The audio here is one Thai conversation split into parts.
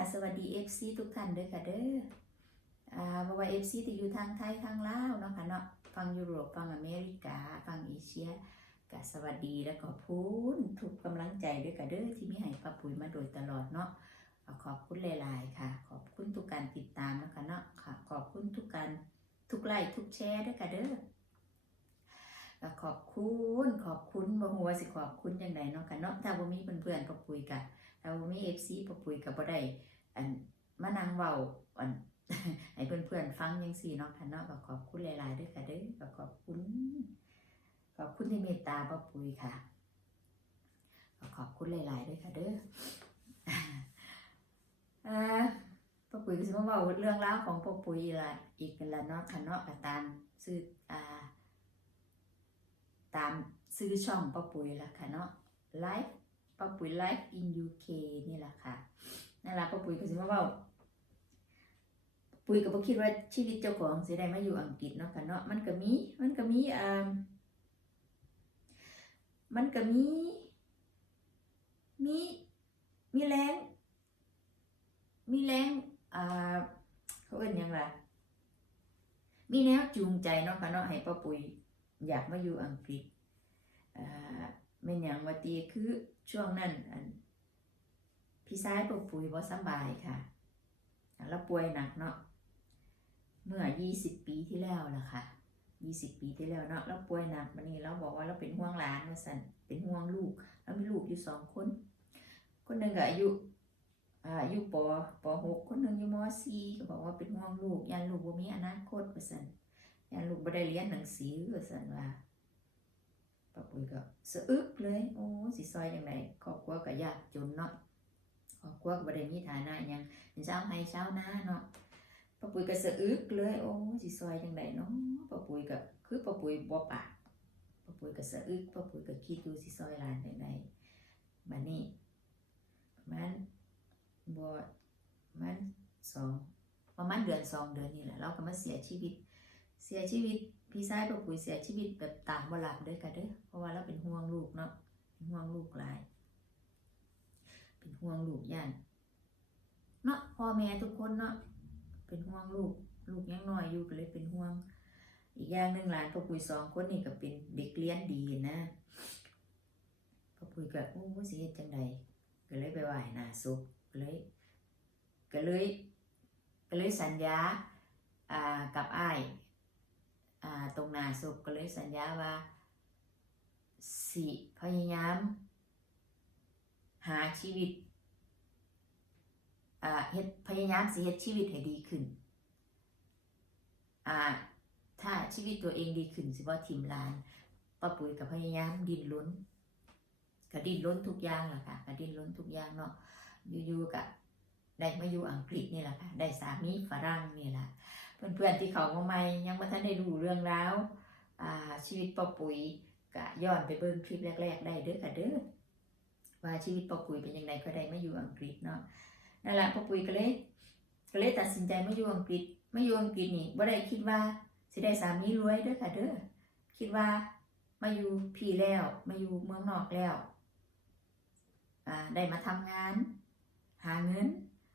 วัสดีค่ะสวัสดี FC ทุกท่านเด้อค่ะเด้ออ่าบ่ว่า FC ที่อยู่ทางไทยทางลาวเนาะค่ะเนาะฟังยุโรปฟังอเมริกาฟังเอเชียก็สวัสดีและขอบคุณทุกกำลังใจด้วยค่ะเด้อที่มีให้ป้าปุ๋ยมาโดยตลอดเนาะอ่าขอบคุณหลาย ๆ ค่ะ ขอบคุณทุกการติดตามนะคะเนาะค่ะ ขอบคุณทุกการทุกไลค์ทุกแชร์ด้วยค่ะเด้อก็ขอบคุณขอบคุณบ่ฮู้ว่าสิขอบคุณจังไดเนาะค่ะเนาะถ้าบ่มีเพื่อนๆป้าปุ๋ยก็เรามีเอฟซีปะปุยกับบ่ได้อันมานั่งเว้าอันให้เพื่อนๆฟังยังสี่เนาะค่ะเนาะก็ขอบคุณหลายๆด้วยค่ะเด้อก็ขอบคุณ ขอบคุณที่เมตตาปะปุยค่ะก็ขอบคุณหลายๆด้วยค่ะเด้ออ่าปะปุยก็สิมาเว้าเรื่องราวของปะปุยละอีกละเนาะค่ะเนาะก็ตามชื่ออ่าตามซื้อช่องปะปุยละค่ะเนาะไลฟ์ ป้าปุ๋ยไลฟ์อินยูเคนี่แหละค่ะนั่นแหละป้าปุ๋ยก็สิมาว่าปุ๋ยก็บ่คิดว่าชีวิตเจ้าของสิได้มาอยู่อังกฤษเนาะค่ะเนาะมันก็มีมันก็มีอ่ามันก็มี มีมีแรงมีแรงอ่าเขาเอิ้นหยังล่ะมีแนวจูงใจเนาะค่ะเนาะให้ป้าปุ๋ยอยากมาอยู่อังกฤษอ่า แม่นหยังว่าตีคือช่วงนั้นอันพี่ชายปวปุ๋ยบ่สบายค่ะ แล้วป่วยหนักเนาะเมื่อ 20 ปีที่แล้วล่ะค่ะ 20 ปีที่แล้วเนาะแล้วป่วยหนักมานี่เราบอกว่าเราเป็นห่วงหลานว่าซั่นเป็นห่วงลูกแล้วมีลูกอยู่สองคน คนหนึ่งก็อายุอายุปปหกคนหนึ่งอยู่มสี่ก็บอกว่าเป็นห่วงลูกยันลูกบ่มีอนาคตว่าซั่นยันลูกบ่ได้เรียนหนังสือว่าซั่นว่า ป้าปุ๋ยก็สะอึกเลย โอ้สิซอยยังไงครอบครัวก็ยากจนเนาะครอบครัวก็บ่ได้มีฐานะยังเป็นเช้าให้เช้าน้าเนาะป้าปุ๋ยก็สะอึกเลย โอ้สิซอยยังไงเนาะป้าปุ๋ยก็คือป้าปุ๋ยบ่ปากป้าปุ๋ยก็สะอึกป้าปุ๋ยก็คิดอยู่สิซอยหลานยังไงบัดนี้มันบ่มันสองประมาณเดือนสองเดือนนี่แหละเราก็มาเสียชีวิต เสียชีวิต พี่ชายป้าปุ๋ยเสียชีวิตแบบตามบ่หลับด้อค่ะเด้อเพราะว่าเราเป็นห่วงลูกเนาะเป็นห่วงลูกหลาย เป็นห่วงลูกย่านเนาะพ่อแม่ทุกคนเนาะเป็นห่วงลูกลูกยังน้อยอยู่ก็เลยเป็นห่วง อีกอย่างหนึ่งหลานป้าปุ๋ยสองคนนี่ก็เป็นเด็กเรียนดีนะป้าปุ๋ยก็โอ้สิเฮ็ดจังไดก็เลยไปไหว้หน้าศพก็เลยก็เลยก็เลยสัญญาอ่ากับอ้าย ตรงหนาศพก็เลยสัญญาว่า สิพยายาม หาชีวิตอ่าเฮ็ดพยายามสิเฮ็ดชีวิตให้ดีขึ้นอ่าถ้าชีวิตตัวเองดีขึ้นสิว่าทีมลานป้าปุ๋ยกับพยายามดิ้นรนก็ดิ้นรนทุกอย่างแหละค่ะก็ดิ้นรนทุกอย่างเนาะอยู่ๆกับได้มาอยู่อังกฤษนี่แหละค่ะได้สามีฝรั่งนี่แหละ เพื่อนๆที่เขามาใหม่ยังไม่ทันได้รู้เรื่องราวชีวิตป้าปุ๋ยก็ย้อนไปเบิ่งคลิปแรก ๆ ได้เด้อค่ะเด้อว่าชีวิตป้าปุ๋ยเป็นยังไงก็ได้มาอยู่อังกฤษเนาะนั่นแหละป้าปุ๋ยก็เลยก็เลยตัดสินใจมาอยู่อังกฤษมาอยู่อังกฤษนี่บ่ได้คิดว่าสิได้สามีรวยเด้อค่ะเด้อคิดว่ามาอยู่พี่แล้วมาอยู่เมืองนอกแล้วได้มาทำงาน หาเงิน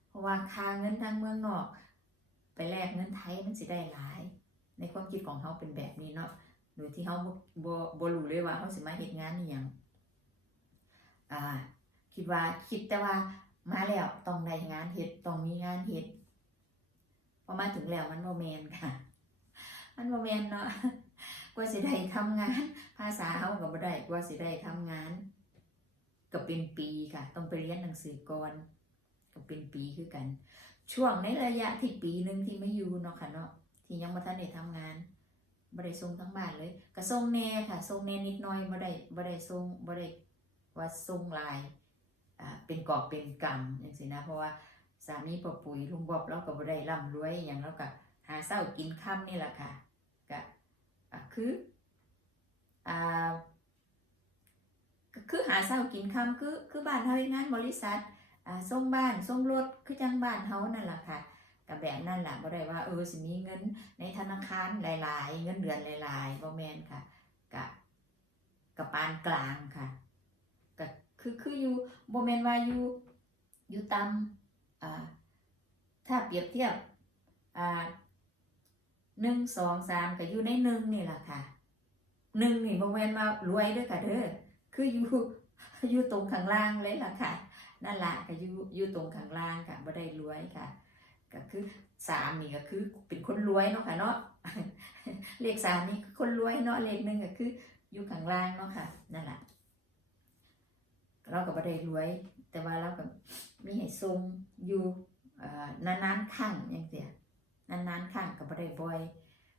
เพราะว่าค่าเงินทางเมืองนอก ไปแลกเงินไทยมันสิได้หลาย ในความคิดของเขาเป็นแบบนี้เนาะโดยที่เขาบ่บ่รู้เลยว่าเขาสิมาเฮ็ดงานอหยังอ่า คิดว่าคิดแต่ว่ามาแล้วต้องได้งานเฮ็ดต้องมีงานเฮ็ดพอมาถึงแล้วมันบ่แม่นค่ะ มันบ่แม่นเนาะกว่าสิได้ทำงาน ภาษาเขาก็บ่ได้กว่าสิได้ทำงานก็เป็นปีค่ะ ต้องไปเรียนหนังสือก่อนก็เป็นปีคือกัน ช่วงในระยะที่ปีหนึ่งที่ไม่อยู่เนาะค่ะเนาะที่ยังบ่ทันได้ทำงานบ่ได้ส่งทั้งบ้านเลยก็ส่งแน่ค่ะส่งแน่นิดหน่อยบ่ได้บ่ได้ส่งบ่ได้ว่าส่งลายอ่าเป็นกอบเป็นกำจังซี่นะเพราะว่าสามีป้าปุ๋ยลุงบอบเราก็บ่ได้ร่ำรวยหยังแล้วก็หาเช้ากินค่ำนี่แหละค่ะก็คืออ่าคือหาเช้ากินค่ำคือคือบ้านเฮาเฮ็ดงานบริษัท อ่าส่งบ้านส่งรถคือจังบ้านเฮานั่นแหละค่ะกับแบบนั่นแหละบ่ได้ว่าเออสิมีเงินในธนาคารหลาย ๆ เงินเดือนหลายๆบ่แมนค่ะกะกับปานกลางค่ะก็คือคืออยู่บ่แมนว่าอยู่อยู่ต่ำอ่าถ้าเปรียบเทียบอ่าหนึ่งสองสามก็อยู่ในหนึ่งนี่แหละค่ะหนึ่งนี่บ่แม่นมารวยด้อค่ะเด้อคืออยู่อยู่ตรงข้างล่างเลยล่ะค่ะ นั่นละก็อยู่อยู่ตรงข้างล่างค่ะบ่ได้รวยค่ะ ก็คือสามนี่ก็คือเป็นคนรวยเนาะค่ะเนาะเลขสามนี่คนรวยเนาะเลขหนึ่งก็คืออยู่ข้างล่างเนาะค่ะนั่นแหละเราก็บ่ได้รวย แต่ว่าเราก็มีให้ทรงอยู่นานๆครั้งอย่างเสียนานๆครั้งก็บ่ได้บ่อย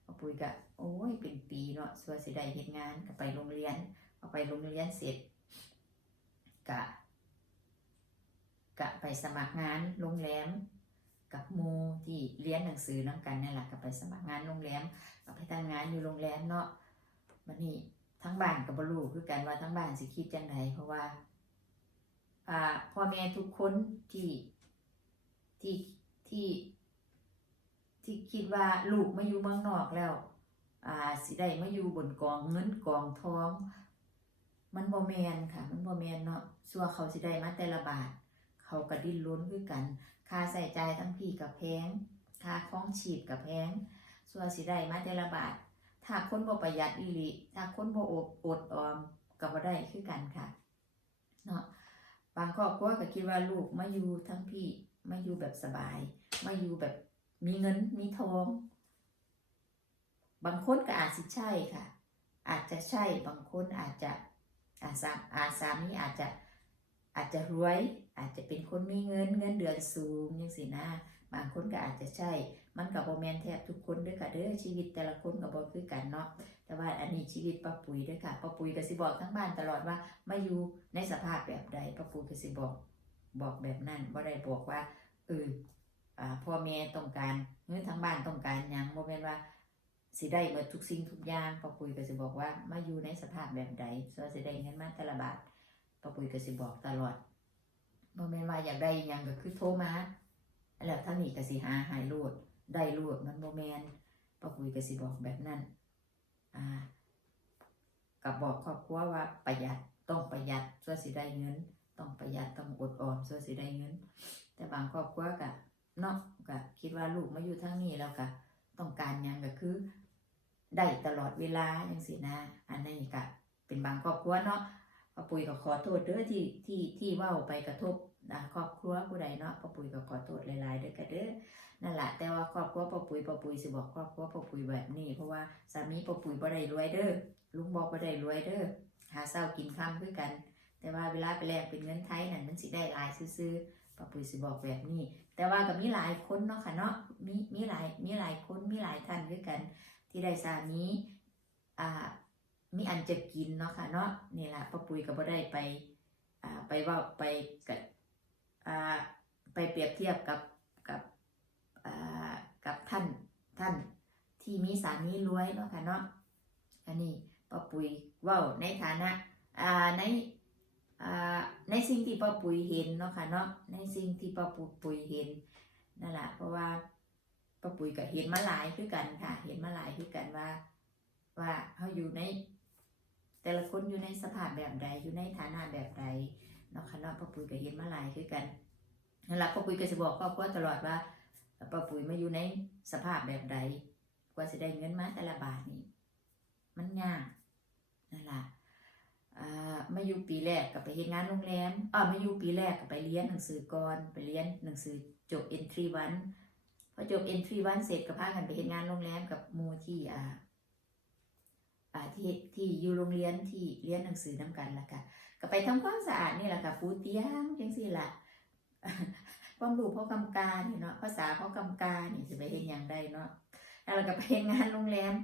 พอปุ๋ยก็โอ้ยเป็นปีเนาะส่วนสิได้เฮ็ดงานก็ไปโรงเรียนพอไปโรงเรียนเสร็จกะ กะไปสมัครงานโรงแรมกับหมูที่เรียนหนังสือน้ำกันนี่แหละก็ไปสมัครงานโรงแรมก็ไปทำงานอยู่โรงแรมเนาะวันนี้ทั้งบ้านกับบลูคือกันว่าทั้งบ้านสิคิดจังไดเพราะว่าอ่าพ่อแม่ทุกคนที่ที่ที่ที่คิดว่าลูกมาอยู่เมืองนอกแล้ว อ่าสิได้มาอยู่บนกองเงินกองทอง มันบ่แมนค่ะ มันบ่แมนเนาะสัวเขาสิได้มาแต่ละบาท เขาก็ดิ้นรนคือกัน ค่าใส่ใจทั้งพี่กับแพงค่าคล้องชีพกับแพงส่วนสิได้มาแต่ละบาท ถ้าคนบ่ประหยัดอีหลีถ้าคนบ่อดอดออมก็บ่ได้คือกันค่ะเนาะบางครอบครัวก็คิดว่าลูกมาอยู่ทั้งพี่มาอยู่แบบสบาย มาอยู่แบบมีเงินมีทองบางคนก็อาจสิใช่ค่ะ อาจจะใช่บางคนอาจจะอาสามอาสามีอาจจะอาจจะรวย อาจจะเป็นคนมีเงินเงินเดือนสูงยังสินะบางคนก็อาจจะใช่ มันกับโบแมนแทบทุกคนด้วยค่ะเด้อชีวิตแต่ละคนกับบ่คือกันเนาะแต่ว่าอันนี้ชีวิตป้าปุ๋ยด้วยค่ะป้าปุ๋ยก็สิบอกทั้งบ้านตลอดว่ามาอยู่ในสภาพแบบใดป้าปุ๋ยก็สิบอกบอกแบบนั้นบ่ได้บอกว่าเอออพ่อแม่ต้องการเงินทั้งบ้านต้องการยังบ่แมนว่าสิได้หมดทุกสิ่งทุกอย่างป้าปุ๋ยก็สิบอกว่ามาอยู่ในสภาพแบบใดส่วนสิได้เงินมาแต่ละบาทป้าปุ๋ยก็สิบอกตลอด บ่แม่นว่าอยากได้หยังก็คือโทรมาแล้วท่านนี้ก็สิหาหายโลดได้รวดมันโมแมนป้าปุ๋ยก็สิบอกแบบนั้น อ่ากับบอกครอบครัวว่าประหยัดต้องประหยัดส่วนสิได้เงิน ต้องประหยัดต้องอดออมส่วนสิได้เงิน แต่บางครอบครัวก็เนาะก็คิดว่าลูกมาอยู่ทางนี้แล้วก็ต้องการหยังก็คือได้ตลอดเวลาอย่างสินะ อันนี้ก็เป็นบางครอบครัวเนาะ ป้าปุ๋ยก็ขอโทษเด้อที่ที่ที่เว้าไปกระทบอ่าครอบครัวผู้ใดเนาะป้าปุ๋ยก็ขอโทษหลายๆเด้อค่ะเด้อนั่นแหละแต่ว่าครอบครัวป้าปุ๋ยป้าปุ๋ยสิบอกครอบครัวป้าปุ๋ยแบบนี้ เพราะว่าสามีป้าปุ๋ยบ่ได้รวยเด้อลุงบอกบ่ได้รวยเด้อหาเช้ากินค่ำคือกัน แต่ว่าเวลาไปแลกเป็นเงินไทยนั่นมันสิได้หลายซื่อป้าปุ๋ยสิบอกแบบนี้ แต่ว่าก็มีหลายคนเนาะค่ะเนาะมีมีหลายมีหลายคนมีหลายท่านด้วยกัน ที่ได้สามีอ่า มีอันจะกินเนาะค่ะเนาะนี่แหละป้าปุ๋ยก็บ่ได้ไปอ่าไปว่าไปกับอ่าไปเปรียบเทียบกับกับอ่ากับท่านท่านที่มีสามีรวยเนาะค่ะเนาะอันนี้ป้าปุ๋ยว่าในฐานะอ่าในอ่าในสิ่งที่ป้าปุ๋ยเห็นเนาะค่ะเนาะในสิ่งที่ป้าปุ๋ยเห็นนั่นแหละเพราะว่าป้าปุ๋ยก็เห็นมาหลายคือกันค่ะ เห็นมาหลายคือกันว่าว่าเขาอยู่ใน แต่ละคนอยู่ในสภาพแบบใดอยู่ในฐานะแบบใดเนาะค่ะเนาะป้าปุ๋ยก็เห็นมาหลายคือกันนั่นแหละป้าปุ๋ยก็จะบอกครอบครัวตลอดว่าป้าปุ๋ยมาอยู่ในสภาพแบบใดกว่าจะได้เงินมาแต่ละบาทนี่มันยากนั่นแหละมาอยู่ปีแรกก็ไปเฮ็ดงานโรงแรมอ่ามาอยู่ปีแรกก็ไปเรียนหนังสือก่อนไปเรียนหนังสือจบ entry วันพอจบ entry วันเสร็จก็พากันไปเฮ็ดงานโรงแรมกับมูที่อ่าอ่า ที่ที่อยู่โรงเรียนที่เรียนหนังสือนํกันล่ะค่ะก็ไปทำความสะอาดนี่แหละค่ะปูเตียงจังซี่ล่ะความรู้พ่อกำกานี่เนาะภาษาพ่อกำกานี่จะไปเห็นอย่างใดเนาะแล้วเราก็ไปเห็นงานโรงแรม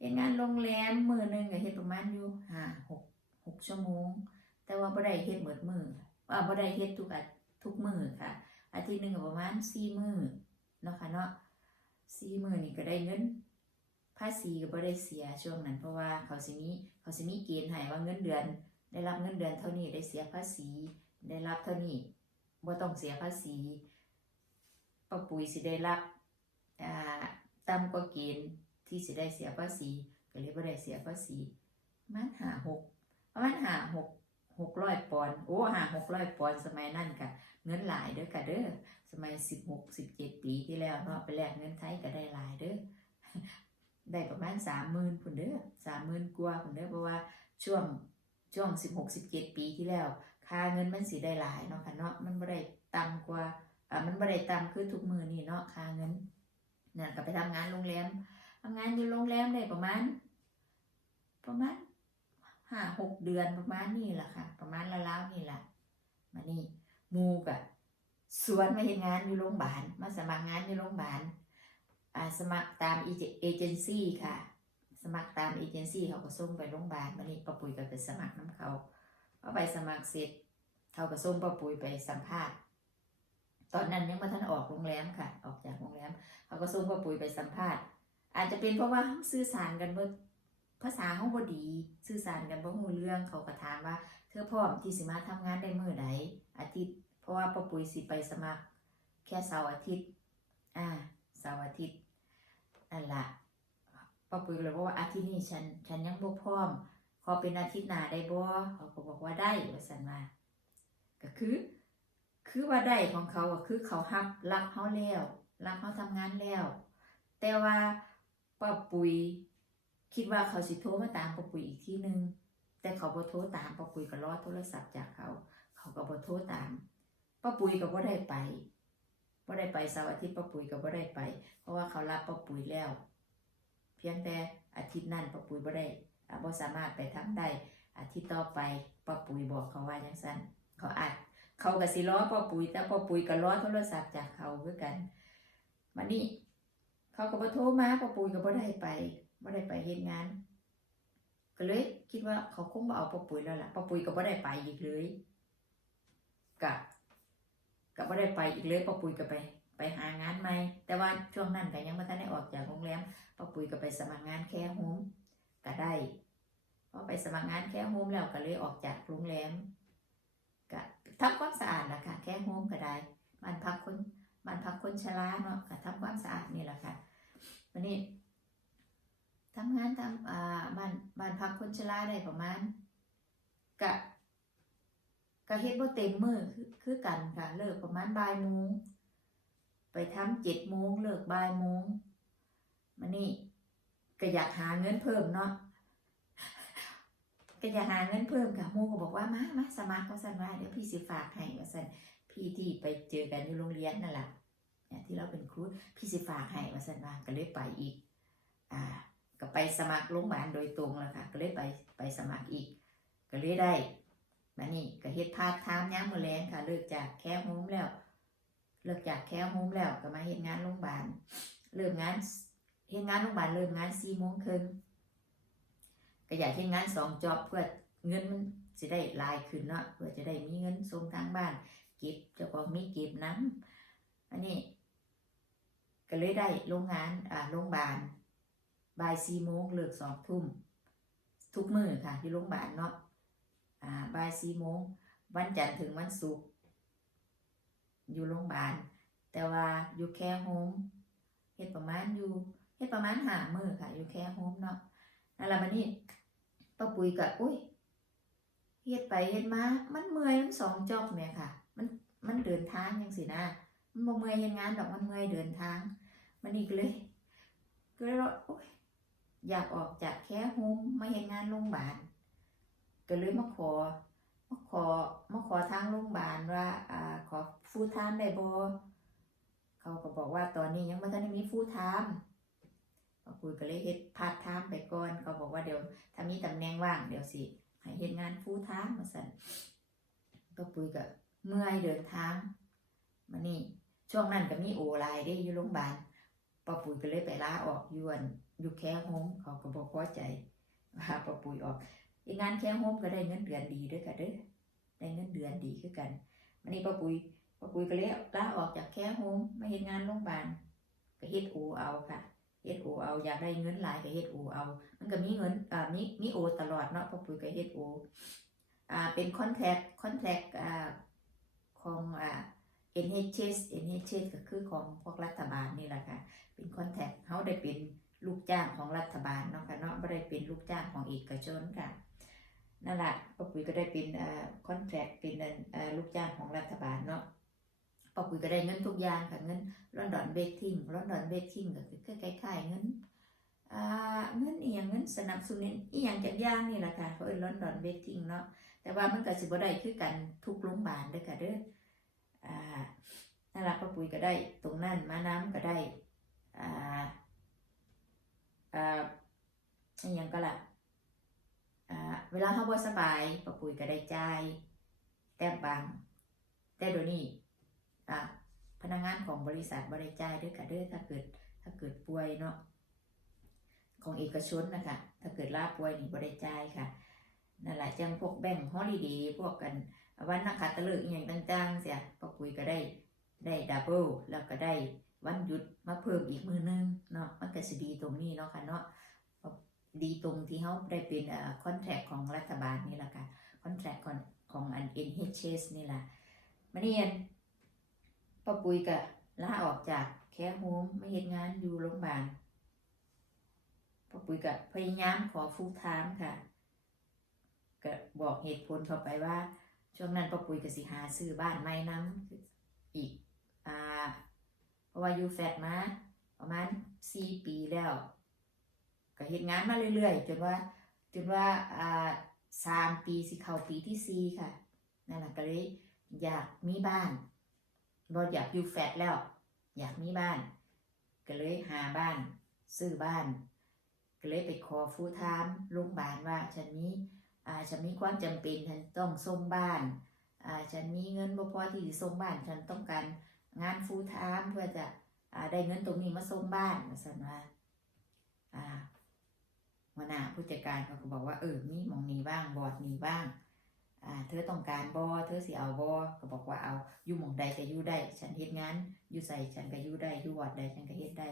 เห็นงานโรงแรมมือหนึ่งก็เฮ็ดประมาณอยู่ห้าหกหกชั่วโมง แต่ว่าบ่ได้เฮ็ดหมดมือว่าบ่ได้เฮ็ดทุกอาทุกมือค่ะ อาทิตย์หนึ่งก็ประมาณสี่มือเนาะค่ะเนาะสี่มือนี่ก็ได้เงิน ภาษีก็บ่ได้เสียช่วงนั้น เพราะว่าเขาสิมีเขาสิมีเกณฑ์ให้ว่าเงินเดือน ได้รับเงินเดือนเท่านี้ได้เสียภาษี ได้รับเท่านี้บ่ต้องเสียภาษีป้าปุ๋ยสิได้รับอ่าต่ำกว่าเกณฑ์ที่สิได้เสียภาษีก็เลยบ่ได้เสียภาษีมาณหาหกประมาณหาหกหกร้อยปอนด์โอ้หาหกร้อยปอนด์สมัยนั้นค่ะเงินหลายเด้อค่ะเด้อสมัยสิบหกสิบเจ็ดปีที่แล้วเนาะไปแลกเงินไทยก็ได้หลายเด้อ ได้ประมาณสามหมื่นพุ่นเด้อสามหมื่นกว่าพุ่นเด้อเพราะว่าช่วงช่วงสิบหกสิบเจ็ดปีที่แล้ว ค่าเงินมันสิได้หลายเนาะค่ะเนาะมันบ่ได้ต่ำกว่าอ่ามันบ่ได้ต่ำคือทุกมือนี่เนาะค่าเงินนั่นก็ไปทำงานโรงแรมทำงานอยู่โรงแรมได้ประมาณ ประมาณห้าหกเดือนประมาณนี่แหละค่ะ ประมาณละแล้วๆนี่แหละมานี่มูกะสวนมาเห็นงานอยู่โรงพยาบาลมาสมัครงานอยู่โรงพยาบาล สมัครตามเอเจนซี่ค่ะ สมัครตามเอเจนซี่เขาก็ส่งไปโรงพยาบาลมานี่ป้าปุ๋ยก็ไปสมัครน้ำเขาพอไปสมัครเสร็จเขาก็ส่งป้าปุ๋ยไปสัมภาษณ์ตอนนั้นยังไม่ทันออกโรงแรมค่ะ ออกจากโรงแรมเขาก็ส่งป้าปุ๋ยไปสัมภาษณ์ อาจจะเป็นเพราะว่าเขาสื่อสารกันบ่ภาษาเขาบดี สื่อสารกันบ่ฮู้เรื่องเขาก็ถามว่า เธอพร้อมที่สิมาทำงานได้เมื้อใดอาทิตย์ เพราะว่าป้าปุ๋ยสิไปสมัคร แค่เสาร์อาทิตย์ อ่าเสาร์อาทิตย์ นั่นล่ะป้าปุ๋ยก็เลยบอกว่าอาทิตย์นี้ฉันฉันยังบ่พร้อม ขอเป็นอาทิตย์หน้าได้บ่เขาก็บอกว่าได้ว่าซั่นว่าก็คือ คือว่าได้ของเขาอะคือเขาฮับรับเขาแล้วรับเขาทำงานแล้ว แต่ว่าป้าปุ๋ยคิดว่าเขาสิโทรมาตามป้าปุ๋ยอีกทีนึงแต่เขาบ่โทรตามป้าปุ๋ยก็รอโทรศัพท์จากเขา เขาก็บ่โทรตามป้าปุ๋ยก็บ่ได้ไป บ่ได้ไปเสาร์อาทิตย์ป้าปุ๋ยก็บ่ได้ไป เพราะว่าเขารับป้าปุ๋ยแล้ว เพียงแต่อาทิตย์นั้นป้าปุ๋ยบ่ได้อ่าบ่สามารถไปทำได้ อาทิตย์ต่อไปป้าปุ๋ยบอกเขาว่าจังซั่นเขาอาจเขาก็สิรอป้าปุ๋ยแต่ป้าปุ๋ยก็รอโทรศัพท์จากเขาคือกันมานี่เขาก็บ่โทรมาป้าปุ๋ยก็บ่ได้ไปบ่ได้ไปเฮ็ดงานก็เลยคิดว่าเขาคงบ่เอาป้าปุ๋ยแล้วล่ะป้าปุ๋ยก็บ่ได้ไปอีกเลย ก็บ่ได้ไปอีกเลยป้าปุ๋ยก็ไป ไปหางานใหม่ แต่ว่าช่วงนั้นก็ยังบ่ทันได้ออกจากโรงแรมป้าปุ๋ยก็ไปสมัครงานแค่โฮมก็ได้พอไปสมัครงานแค่โฮมแล้วก็เลยออกจากโรงแรมก็ทำความสะอาดละค่ะแค่โฮมก็ได้บ้านพักคนบ้านพักคนชราเนาะก็ทำความสะอาดนี่แหละค่ะวันนี้ทำงานทำอ่าบ้านบ้านพักคนชราได้ประมาณกะ กะเฮ็ดบ่เต็มมือคือคือกันค่ะ เลิกประมาณบ่ายโมงไปทำเจ็ดโมงเลิกบ่ายโมงมานี่ก็อยากหาเงินเพิ่มเนาะก็อยากหาเงินเพิ่มค่ะหมูก็บอกว่ามามาสมัครว่าซั่นว่าเดี๋ยวพี่สิฝากให้ว่าซั่นพี่ที่ไปเจอกันอยู่โรงเรียนนั่นแหละเนี่ยที่เราเป็นครูพี่สิฝากให้ว่าซั่นว่าก็เลยไปอีก อ่า ก็ไปสมัครโรงพยาบาลโดยตรงแล้วค่ะ ก็เลยไปไปสมัครอีก ก็เลยได้ มานี่ก็เฮ็ดพาร์ทไทม์ย่ามมื้อแลงค่ะเลิกจากแค่โฮมแล้ว เลิกจากแค่โฮมแล้วก็มาเฮ็ดงานโรงพยาบาลเริ่มงานเฮ็ดงานโรงพยาบาลเริ่มงาน4โมงครึ่งก็อยากเฮ็ดงานสองจอบเพื่อเงินมันสิได้ลายขึ้นเนาะเพื่อจะได้มีเงินส่งทางบ้านเก็บเจ้าของมีเก็บน้ำอันนี้ก็เลยได้โรงงานอ่าโรงพยาบาลบ่ายสี่โมงเลิกสองทุ่มทุกมื้อค่ะที่โรงพยาบาลเนาะ อ่าบ่ายสี่โมงวันจันทร์ถึงวันศุกร์อยู่โรงพยาบาล แต่ว่าอยู่แค่โฮมเฮ็ดประมาณอยู่เฮ็ดประมาณห้ามือค่ะ อยู่แค่โฮมเนาะนั่นละบัดนี้ป้าปุ๋ยก็อุ้ยเฮ็ดไปเฮ็ดมามันเมื่อยมันสองจอบแหม่ยค่ะ มันมันเดินทางจังซี่นะมันบ่เมื่อยเฮ็ดงานดอกมันเมื่อยเดินทาง มันนี่ก็เลยก็เลยว่าโอ๊ยอยากออกจากแค่โฮมมาเห็นงานโรงพยาบาล ก็เลยมาขอมาขอมาขอทางโรงพยาบาลว่าอ่าขอฟูลไทม์ได้บ่เขาก็บอกว่าตอนนี้ยังไม่ทันได้มีฟูลไทม์ก็คุยก็เลยเฮ็ดพาร์ทไทม์ไปก่อนเขาบอกว่าเดี๋ยวถ้ามีตำแหน่งว่างเดี๋ยวสิให้เฮ็ดงานฟูลไทม์มาสั่นก็ปุยก็เมื่อยเดินทางมานี่ช่วงนั้นก็มีโอไลน์ได้อยู่โรงพยาบาลป้าปุ๋ยก็เลยไปลาออกยวนอยู่แค่โฮมเขาก็บอกพอใจว่าป้าปุ๋ยออก อีงานแค่โฮมก็ได้เงินเดือนดีด้วยกันเด้อได้เงินเดือนดีคือกันวันนี้ป้าปุ๋ยป้าปุ๋ยก็เลยลาออกจากแค่โฮมมาเฮ็ดงานโรงพยาบาลก็เฮ็ดโอเอาค่ะเฮ็ดโอเอาอยากได้เงินหลายก็เฮ็ดโอเอา มันก็มีเงินอ่ามีมีโอตลอดเนาะป้าปุ๋ยก็เฮ็ดโออ่าเป็นคอนแทคคอนแทคอ่าของอ่า NHS NHS ก็คือของพวกรัฐบาลนี่แหละค่ะ เป็นคอนแทคเขาได้เป็นลูกจ้างของรัฐบาลเนาะค่ะเนาะไม่ได้เป็นลูกจ้างของเอกชนค่ะ นั่นแหละป้าปุ๋ยก็ได้เป็นคอนแทคเป็นลูกจ้างของรัฐบาลเนาะป้าปุ๋ยก็ได้เงินทุกอย่างค่ะเงินลอนดอนเบกทิ้งลอนดอนเบกทิ้งก็คือคล้ายๆเงินเงินอีหยังเงินสนับสนุนอีหยังจักย่างนี่แหละค่ะเขาเอิ้นลอนดอนเบกทิ้งเนาะแต่ว่ามันก็สิบ่ได้คือกันทุกโรงพยาบาลด้อค่ะเด้อนั่นแหละป้าปุ๋ยก็ได้ตรงนั้นมาน้ำก็ได้อ่าอ่าอีหยังก็ล่ะ วลาเขาบ่สบายป้าปุ๋ยก็ได้ใจแต้มบาง แต่เดี๋ยวนี้อ่าพนักงานของบริษัทบริจายด้วยค่ะเด้อถ้าเกิดถ้าเกิดป่วยเนาะของเอกชนนะคะถ้าเกิดลาป่วยนี่บริจายค่ะนั่นแหละจังพวกแบ่งฮอลิเดย์พวกกันวันนักขัตฤกษ์อย่างต่างๆเสียป้าปุ๋ยก็ได้ได้ดับเบิลแล้วก็ได้วันหยุดมาเพิ่มอีกมือนึงเนาะมันก็สิดีตรงนี้เนาะค่ะเนาะ ดีตรงที่เขาได้เป็นคอนแทคของรัฐบาลนี่แหละค่ะคอนแทคของของอัน NHS นี่แหละมาเรียนป้าปุยก็ลาออกจากแคร์โฮมไม่เห็นงานอยู่โรงพยาบาลป้าปุยก็พยายามขอฟูลไทม์ค่ะก็บอกเหตุผลเข้าไปว่า ช่วงนั้นป้าปุยก็สิหาซื้อบ้านใหม่น้ำอีกอ่าเพราะว่าอยู่แฟดมาประมาณสี่ปีแล้ว ก็เฮ็ดงานมาเรื่อยๆ จนว่าจนว่าอ่าสามปีสิเข้าปีที่สี่ค่ะนั่นแหละก็เลยอยากมีบ้านบ่อยากอยู่แฟลตแล้ว อยากมีบ้าน ก็เลยหาบ้านซื้อบ้าน ก็เลยไปขอฟูลไทม์โรงพยาบาลว่าฉันมีอ่าฉันมีความจำเป็นฉันต้องส่งบ้านอ่าฉันมีเงินบ่พอที่จะส่งบ้าน ฉันต้องการงานฟูลไทม์เพื่อจะอ่าได้เงินตรงนี้มาส่งบ้านว่าซั่นว่าอ่า หัวหน้าผู้จัดการเขาก็บอกว่าเออมีมองนี้บ้างบอดนี้บ้างอ่าเธอต้องการบอเธอสิเอาบอก็บอกว่าเอาอยู่หมองใดก็อยู่ได้ฉันเฮ็ดงานอยู่ใส่ฉันก็อยู่ได้อยู่วอดใดฉันก็เฮ็ดได้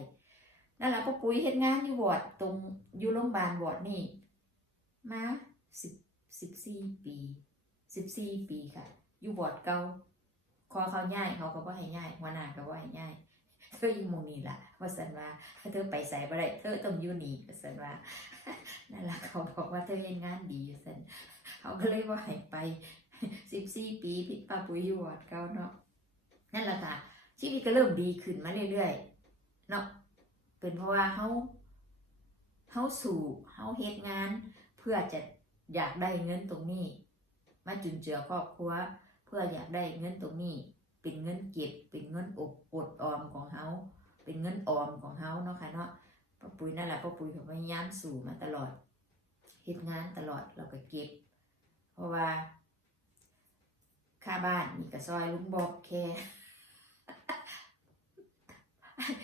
นั่นแหละป้าปุ๋ยเฮ็ดงานอยู่วอดตรงอยู่โรงพยาบาลวอดนี่มาสิบสิบสี่ปีสิบสี่ปีค่ะ อยู่วอดเก่าขอเขาย้ายเขาก็บ่ให้ย้ายหัวหน้าก็บ่ให้ย้าย เธออยู่มู่นี้ล่ะว่าสันว่าเธอไปใส่บ่ได้เธอต้องอยู่นี่ว่าสันว่านั่นแหละเขาบอกว่าเธอเฮ็ดงานดีอยู่สันเขาก็เลยว่าให้ไปสิบสี่ปีพิป้าปุ๋ยอยู่วอร์ดเก่าเนาะนั่นแหละค่ะชีวิตก็เริ่มดีขึ้นมาเรื่อยๆเนาะเป็นเพราะว่าเขาเขาสู่เขาเฮ็ดงาน เพื่อจะอยากได้เงินตรงนี้ มาจุนเจือครอบครัว เพื่ออยากได้เงินตรงนี้ เป็นเงินเก็บ เป็นเงินอบอดออมของเขาเป็นเงินออมของเขาเนาะค่ะเนาะป้าปุ๋ยนั่นแหละป้าปุ๋ยก็พยายามสู่มาตลอดเฮ็ดงานตลอดเราก็เก็บ เพราะว่าค่าบ้านนี่ก็ซอยลุงบอกแค่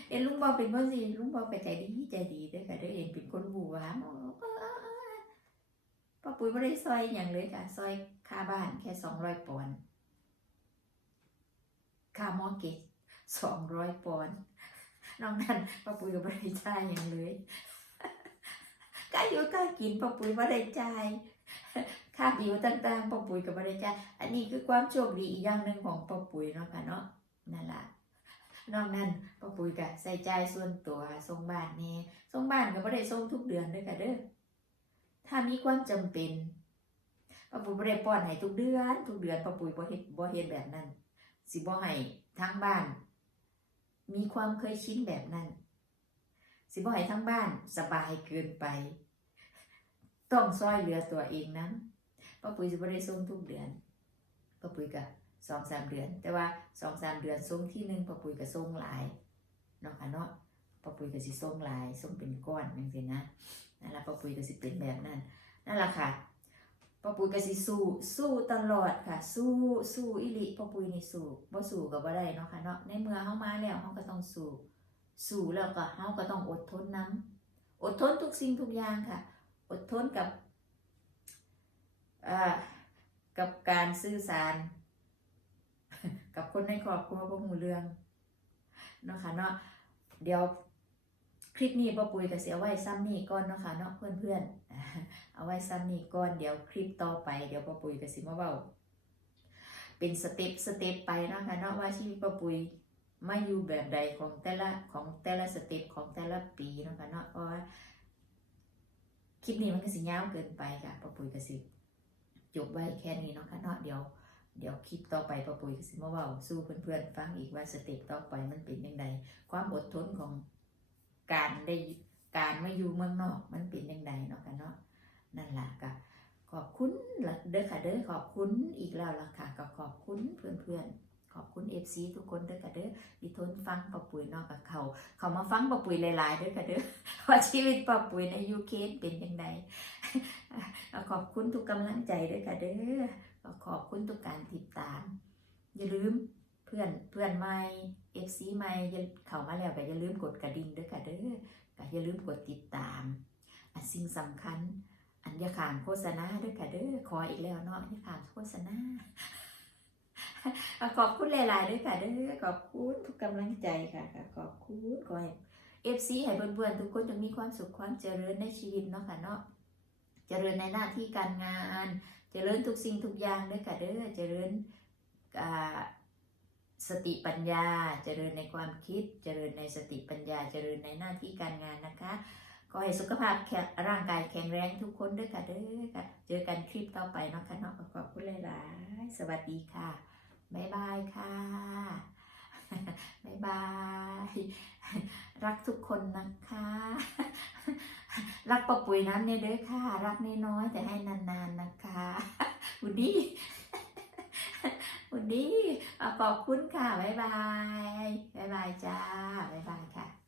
เอ็นลุงบอกเป็นว่าสิลุงบอกไปใจดีใจดีด้อค่ะเด้อเอ็นเป็นคนบูวามป้าปุ๋ยไม่ได้ซอยอย่างเลยค่ะซอยค่าบ้านแค่สองร้อยปอนด์ ค่ามอเกจสองร้อยปอนด์นอกนั้นป้าปุ๋ยก็ไม่ได้จ่ายอย่างเลยก็อยู่ก็กินป้าปุ๋ยไม่ได้จ่ายค่าบิวต่างๆป้าปุ๋ยก็ไม่ได้จ่ายอันนี้คือความโชคดีอีกอย่างหนึ่งของป้าปุ๋ยเนาะค่ะเนาะนั่นแหละนอกนั้นป้าปุ๋ยก็ใส่ใจส่วนตัวส่งบ้านแน่ส่งบ้านก็ไม่ได้ส่งทุกเดือนด้วยค่ะเด้อถ้ามีความจำเป็นป้าปุ๋ยไม่ได้ป้อนให้ทุกเดือน ทุกเดือนป้าปุ๋ยบ่เฮ็ดบ่เฮ็ดแบบนั้น สิบ่ให้ทั้งบ้าน มีความเคยชินแบบนั้น สิบ่ให้ทั้งบ้านสบายเกินไป ต้องซอยเหลือตัวเองนะป้าปุ๋ยสิบ่ได้ส่งทุกเดือนป้าปุ๋ยก็สองสามเดือน แต่ว่าสองสามเดือนส่งที่หนึ่งป้าปุ๋ยก็ส่งหลายเนาะค่ะเนาะป้าปุ๋ยก็สิส่งหลายส่งเป็นก้อนจังซี่นะนั่นแหละป้าปุ๋ยก็สิเป็นแบบนั้นนั่นแหละค่ะ ป้าปุ๋ยก็สิสู้สู้ตลอดค่ะ สู้สู้อีหลีป้าปุ๋ยนี่สู้บ่สู้ก็บ่ได้เนาะค่ะเนาะในเมื่อเฮามาแล้วเฮาก็ต้องสู้สู้แล้วก็เฮาก็ต้องอดทนนํอดทนทุกสิ่งทุกอย่างค่ะ อดทนกับกับการสื่อสาร กับคนในครอบครัวบ่ฮู้เรื่องเนาะค่ะเนาะเดี๋ยว คลิปนี้ป้าปุ๋ยก็สิเอาไว้ซ้ำนี้ก่อนเนาะค่ะเนาะเพื่อนๆ เอาไว้ซ้ำนี้ก่อน เดี๋ยวคลิปต่อไปเดี๋ยวป้าปุ๋ยก็สิมาเว้าเป็นสเต็ปสเต็ปไปเนาะค่ะเนาะว่าชีวิตป้าปุ๋ยมาอยู่แบบใดของแต่ละของแต่ละสเต็ปของแต่ละปีเนาะค่ะเนาะเพราะว่าคลิปนี้มันก็สิยาวเกินไปค่ะป้าปุ๋ยก็สิจบไว้แค่นี้เนาะค่ะเนาะเดี๋ยวเดี๋ยวคลิปต่อไปป้าปุ๋ยก็สิมาเว้าสู้เพื่อนๆฟังอีกว่าสเต็ปต่อไปมันเป็นยังไงความอดทนของ การได้การมาอยู่เมืองนอกมันเป็นยังไงเนาะค่ะเนาะนั่นแหละก็ขอบคุณละเด้อค่ะเด้อขอบคุณอีกแล้วล่ะค่ะ ก็ขอบคุณเพื่อนๆ ขอบคุณ FC ทุกคนเด้อค่ะเด้อที่ทนฟังป้าปุ๋ยนอกกับเขา เขามาฟังป้าปุ๋ยหลายๆเด้อค่ะเด้อว่าชีวิตป้าปุ๋ยในยูเคเป็นยังไงขอบคุณทุกกำลังใจเด้อค่ะเด้อขอบคุณทุกการติดตาม อย่าลืม พื่อนเพื่อนใหม่ FC ใหม่อย่าเข้ามาแล้วก็อย่าลืมกดกระดิ่งด้วยค่ะเด้อก็อย่าลืมกดติดตาม อันสิ่งสำคัญ อันอย่าขามโฆษณาด้วยค่ะเด้อขออีกแล้วเนาะอย่าขามโฆษณาขอบคุณหลายๆด้วยค่ะเด้อขอบคุณทุกกำลังใจค่ะค่ะขอบคุณขอให้ FC ให้เพื่อนๆทุกคนจงมีความสุขความเจริญในชีวิตเนาะค่ะเนาะเจริญในหน้าที่การงาน เจริญทุกสิ่งทุกอย่างด้อค่ะเด้อเจริญอ่า สติปัญญาเจริญในความคิด เจริญในสติปัญญาเจริญในหน้าที่การงานนะคะขอให้สุขภาพแข็ร่างกายแข็งแรงทุกคนด้อค่ะเด้อค่ะ เจอกันคลิปต่อไปนะคะเนาะขอบคุณหลายๆสวัสดีค่ะ บ๊ายบายค่ะ บ๊ายบาย รักทุกคนนะคะ รักปะปุ๋ยน้ำเนี่ยเด้อค่ะ รักน้อยๆแต่ให้นานๆนะคะวุดดี้ วุดดี้ขอบคุณค่ะ บ๊ายบาย บ๊ายบายจ้า บ๊ายบายค่ะ